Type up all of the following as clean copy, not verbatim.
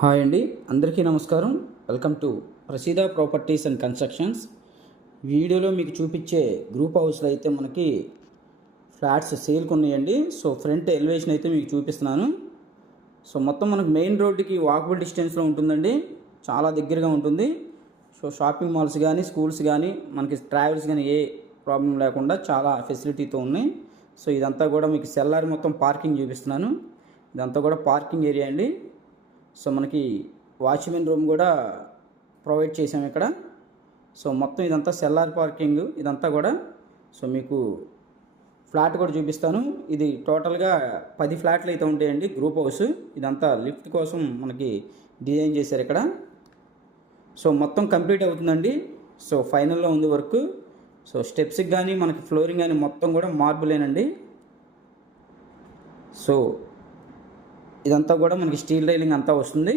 Hi అండి, అందరికీ నమస్కారం. Welcome to Praseeda properties and constructions. వీడియోలో మీకు చూపించే గ్రూప్ హౌస్లో అయితే మనకి ఫ్లాట్స్ సేల్కి ఉన్నాయండి. సో ఫ్రంట్ ఎలివేషన్ అయితే మీకు చూపిస్తున్నాను. సో మొత్తం మనకు మెయిన్ రోడ్డుకి వాకబుల్ డిస్టెన్స్లో ఉంటుందండి, చాలా దగ్గరగా ఉంటుంది. సో షాపింగ్ మాల్స్ కానీ స్కూల్స్ కానీ మనకి ట్రావెల్స్ కానీ ఏ ప్రాబ్లం లేకుండా చాలా ఫెసిలిటీతో ఉన్నాయి. సో ఇదంతా కూడా మీకు సెల్లార్ మొత్తం పార్కింగ్ చూపిస్తున్నాను. ఇదంతా కూడా పార్కింగ్ ఏరియా అండి. సో మనకి వాచ్మెన్ రూమ్ కూడా ప్రొవైడ్ చేసాము ఇక్కడ. సో మొత్తం ఇదంతా సెల్లార్ పార్కింగ్ ఇదంతా కూడా. సో మీకు ఫ్లాట్ కూడా చూపిస్తాను. ఇది టోటల్గా 10 ఫ్లాట్లు అయితే ఉంటాయండి గ్రూప్ హౌస్. ఇదంతా లిఫ్ట్ కోసం మనకి డిజైన్ చేశారు ఇక్కడ. సో మొత్తం కంప్లీట్ అవుతుందండి. సో ఫైనల్లో ఉంది వర్క్. సో స్టెప్స్కి కానీ మనకి ఫ్లోరింగ్ కానీ మొత్తం కూడా మార్బులేనండి. సో ఇదంతా కూడా మనకి స్టీల్ రైలింగ్ అంతా వస్తుంది.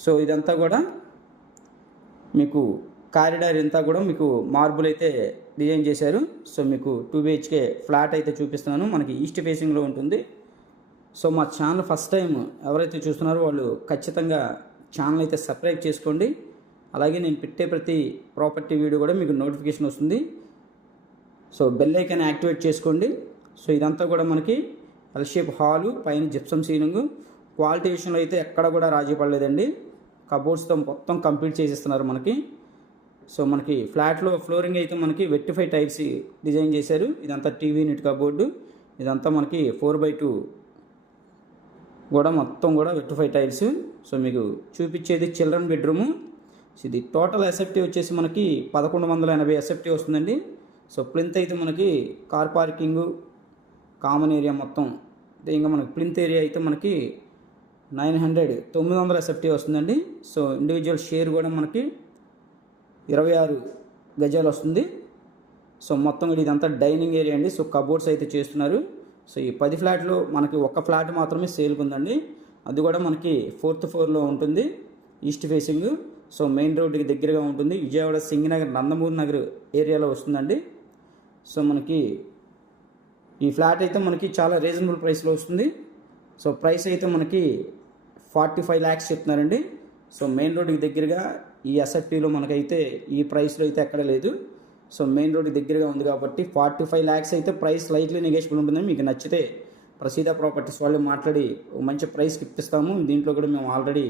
సో ఇదంతా కూడా మీకు కారిడార్ అంతా కూడా మీకు మార్బుల్ అయితే డిజైన్ చేశారు. సో మీకు 2 BHK ఫ్లాట్ అయితే చూపిస్తున్నాను. మనకి ఈస్ట్ ఫేసింగ్లో ఉంటుంది. సో మా ఛానల్ ఫస్ట్ టైం ఎవరైతే చూస్తున్నారో వాళ్ళు ఖచ్చితంగా ఛానల్ అయితే సబ్స్క్రైబ్ చేసుకోండి. అలాగే నేను పెట్టే ప్రతి ప్రాపర్టీ వీడియో కూడా మీకు నోటిఫికేషన్ వస్తుంది. సో బెల్ ఐకాన్ యాక్టివేట్ చేసుకోండి. సో ఇదంతా కూడా మనకి ఎల్ షేప్ హాలు, పైన జిప్సమ్ సీలింగ్. క్వాలిటీ విషయంలో అయితే ఎక్కడ కూడా రాజీ పడలేదండి. కబోర్డ్స్తో మొత్తం కంప్లీట్ చేసిస్తున్నారు మనకి. సో మనకి ఫ్లాట్లో ఫ్లోరింగ్ అయితే మనకి వెట్టిఫై టైల్స్ డిజైన్ చేశారు. ఇదంతా టీవీ యూనిట్ కబోర్డు. ఇదంతా మనకి 4x2 కూడా మొత్తం కూడా వెట్టిఫై టైల్స్. సో మీకు చూపించేది చిల్డ్రన్ బెడ్రూము. ఇది టోటల్ ఎస్ఎఫ్టీ వచ్చేసి మనకి 1180 ఎస్ఎఫ్టీ వస్తుందండి. సో ప్లింత్ అయితే మనకి కార్ పార్కింగు, కామన్ ఏరియా మొత్తం ఇంకా మనకి ప్లింత్ ఏరియా అయితే మనకి 900 ఎస్ఎఫ్టీ వస్తుందండి. సో ఇండివిజువల్ షేర్ కూడా మనకి 26 గజాలు వస్తుంది. సో మొత్తం కూడా ఇదంతా డైనింగ్ ఏరియా అండి. సో కబోర్డ్స్ అయితే చేస్తున్నారు. సో ఈ 10 ఫ్లాట్లు మనకి ఒక ఫ్లాట్ మాత్రమే సేల్కి ఉందండి. అది కూడా మనకి 4th ఫ్లోర్లో ఉంటుంది, ఈస్ట్ ఫేసింగ్. సో మెయిన్ రోడ్డుకి దగ్గరగా ఉంటుంది. విజయవాడ సింగనగర్ నందమూరి నగర్ ఏరియాలో వస్తుందండి. సో మనకి ఈ ఫ్లాట్ అయితే మనకి చాలా రీజనబుల్ ప్రైస్లో వస్తుంది. సో ప్రైస్ అయితే మనకి 45 lakhs చెప్తున్నారండి. సో మెయిన్ రోడ్డుకి దగ్గరగా ఈ ఎస్ఎఫ్టీలో మనకైతే ఈ ప్రైస్లో అయితే ఎక్కడ లేదు. సో మెయిన్ రోడ్డుకి దగ్గరగా ఉంది కాబట్టి 45 lakhs అయితే ప్రైస్ లైట్లీ నెగోషియబుల్ ఉంటుంది. మీకు నచ్చితే ప్రసీదా ప్రాపర్టీస్ వాళ్ళు మాట్లాడి మంచి ప్రైస్కి ఇప్పిస్తాము. దీంట్లో కూడా మేము ఆల్రెడీ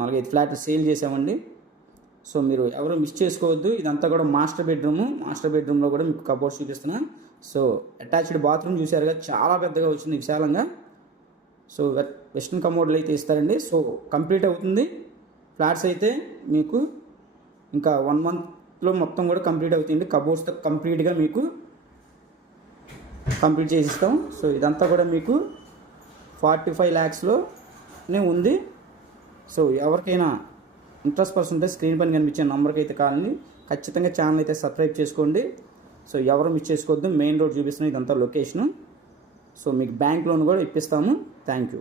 4-5 ఫ్లాట్లు సేల్ చేసామండి. సో మీరు ఎవరు మిస్ చేసుకోవద్దు. ఇదంతా కూడా మాస్టర్ బెడ్రూము. మాస్టర్ బెడ్రూమ్లో కూడా మీకు కబోర్డ్స్ చూపిస్తున్నా. సో అటాచ్డ్ బాత్రూమ్ చూసారుగా, చాలా పెద్దగా వచ్చింది, విశాలంగా. సో వెస్ట్రన్ కమోడ్లు అయితే ఇస్తారండి. సో కంప్లీట్ అవుతుంది ఫ్లాట్స్ అయితే మీకు ఇంకా 1 monthలో మొత్తం కూడా కంప్లీట్ అవుతుంది. కబోర్డ్స్తో కంప్లీట్గా మీకు కంప్లీట్ చేసిస్తాం. సో ఇదంతా కూడా మీకు 45 lakhsలోనే ఉంది. సో ఎవరికైనా ఇంట్రెస్ట్ పర్సన్ ఉంటే స్క్రీన్ పైన కనిపించే నెంబర్కి అయితే కావాలని ఖచ్చితంగా ఛానల్ అయితే సబ్స్క్రైబ్ చేసుకోండి. సో ఎవరు మిస్ చేసుకోవద్దు. మెయిన్ రోడ్ చూపిస్తున్నాం, ఇదంతా లొకేషను. సో మీకు బ్యాంక్ లోన్ కూడా ఇప్పిస్తాము. Thank you.